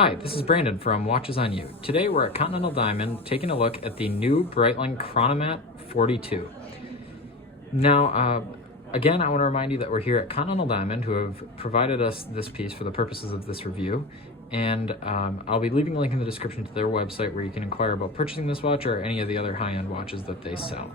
Hi, this is Brandon from Watches on You. Today we're at Continental Diamond taking a look at the new Breitling Chronomat 42. Now, again, I want to remind you that we're here at Continental Diamond, who have provided us this piece for the purposes of this review. And I'll be leaving a link in the description to their website where you can inquire about purchasing this watch or any of the other high-end watches that they sell.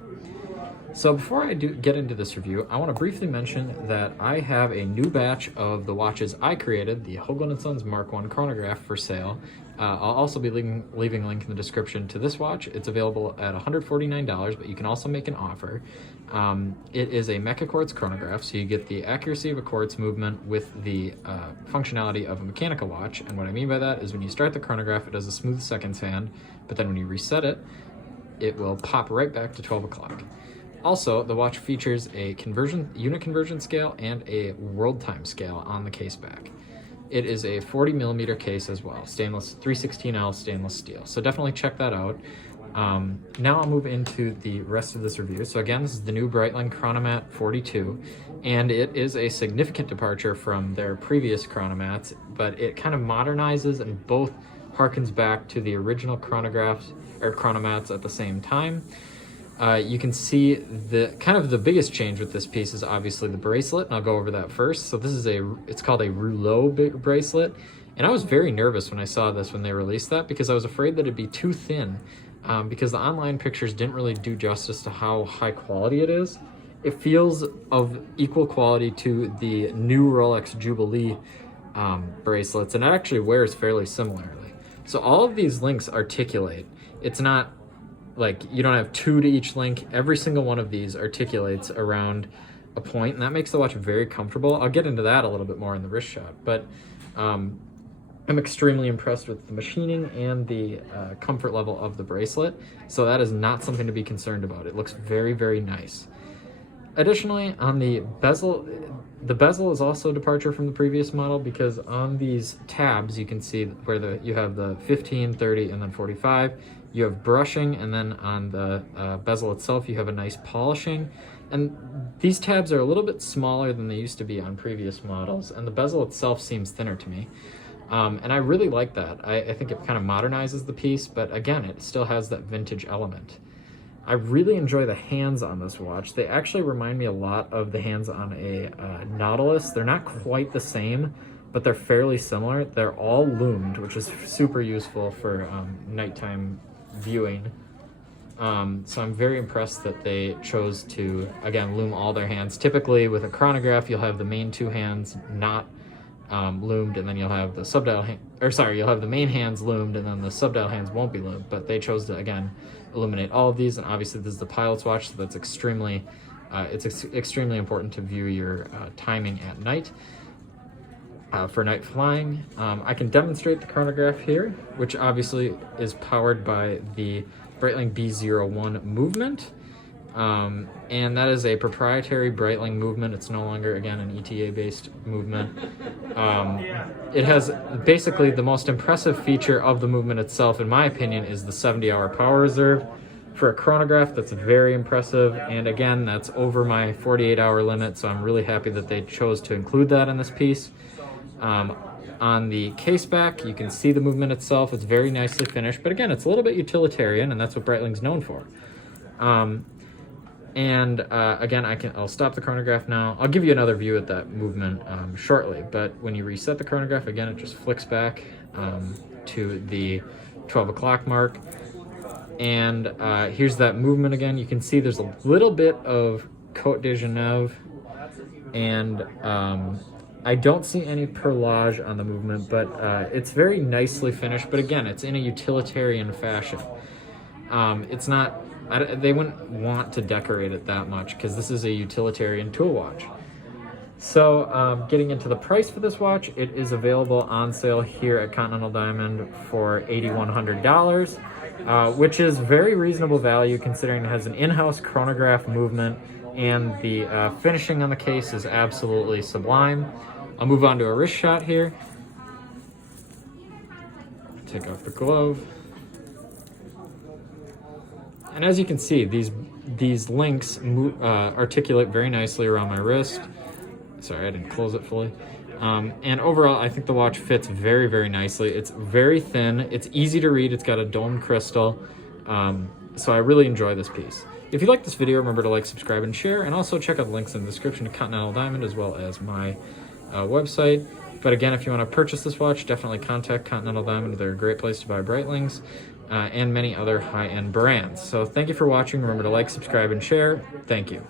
So before I get into this review, I want to briefly mention that I have a new batch of the watches I created, the Hoagland & Sons Mark I Chronograph, for sale. I'll also be leaving a link in the description to this watch. It's available at $149, but you can also make an offer. It is a mecha quartz chronograph, so you get the accuracy of a quartz movement with the functionality of a mechanical watch. And what I mean by that is when you start the chronograph, it does a smooth seconds hand, but then when you reset it, it will pop right back to 12 o'clock. Also, the watch features a unit conversion scale and a world time scale on the case back. It is a 40mm case as well, stainless 316L stainless steel. So definitely check that out. Now I'll move into the rest of this review. So again, this is the new Breitling Chronomat 42, and it is a significant departure from their previous chronomats, but it kind of modernizes and both harkens back to the original chronographs or chronomats at the same time. You can see the biggest change with this piece is obviously the bracelet, and I'll go over that first. So this is it's called a rouleau bracelet, and I was very nervous when I saw this when they released that because I was afraid that it'd be too thin, because the online pictures didn't really do justice to how high quality it is. It feels of equal quality to the new Rolex Jubilee bracelets, and it actually wears fairly similarly. So all of these links articulate. It's not like you don't have two to each link. Every single one of these articulates around a point, and that makes the watch very comfortable. I'll get into that a little bit more in the wrist shot, but I'm extremely impressed with the machining and the comfort level of the bracelet, so that is not something to be concerned about. It looks very, very nice. Additionally, on the bezel is also a departure from the previous model because on these tabs you can see where you have the 15, 30, and then 45. You have brushing, and then on the bezel itself you have a nice polishing. And these tabs are a little bit smaller than they used to be on previous models, and the bezel itself seems thinner to me. And I really like that. I think it kind of modernizes the piece, but again, it still has that vintage element. I really enjoy the hands on this watch. They actually remind me a lot of the hands on a Nautilus. They're not quite the same, but they're fairly similar. They're all loomed, which is super useful for nighttime viewing. So I'm very impressed that they chose to, again, loom all their hands. Typically with a chronograph, you'll have the main two hands not loomed, and then you'll have the subdial you'll have the main hands loomed, and then the subdial hands won't be loomed. But they chose to, again, eliminate all of these, and obviously this is the pilot's watch, so that's extremely important to view your timing at night. For night flying, I can demonstrate the chronograph here, which obviously is powered by the Breitling B01 movement, and that is a proprietary Breitling movement. It's no longer, again, an ETA-based movement. It has basically the most impressive feature of the movement itself, in my opinion, is the 70-hour power reserve. For a chronograph, that's very impressive, and again, that's over my 48-hour limit, so I'm really happy that they chose to include that in this piece. On the case back, you can see the movement itself. It's very nicely finished, but again, it's a little bit utilitarian, and that's what Breitling's known for. Again, I'll stop the chronograph now. I'll give you another view at that movement shortly, but when you reset the chronograph, again, it just flicks back to the 12 o'clock mark. And here's that movement again. You can see there's a little bit of Côte de Genève, and I don't see any perlage on the movement, but it's very nicely finished. But again, it's in a utilitarian fashion. It's not, they wouldn't want to decorate it that much because this is a utilitarian tool watch. So getting into the price for this watch, it is available on sale here at Continental Diamond for $8,100, which is very reasonable value considering it has an in-house chronograph movement, and the finishing on the case is absolutely sublime. I'll move on to a wrist shot here. Take off the glove. And as you can see, these links articulate very nicely around my wrist. Sorry, I didn't close it fully. And overall, I think the watch fits very, very nicely. It's very thin. It's easy to read. It's got a domed crystal. So I really enjoy this piece. If you like this video, remember to like, subscribe, and share. And also check out the links in the description to Continental Diamond as well as my website. But again, if you want to purchase this watch, definitely contact Continental Diamond. They're a great place to buy Breitlings and many other high-end brands. So thank you for watching. Remember to like, subscribe, and share. Thank you.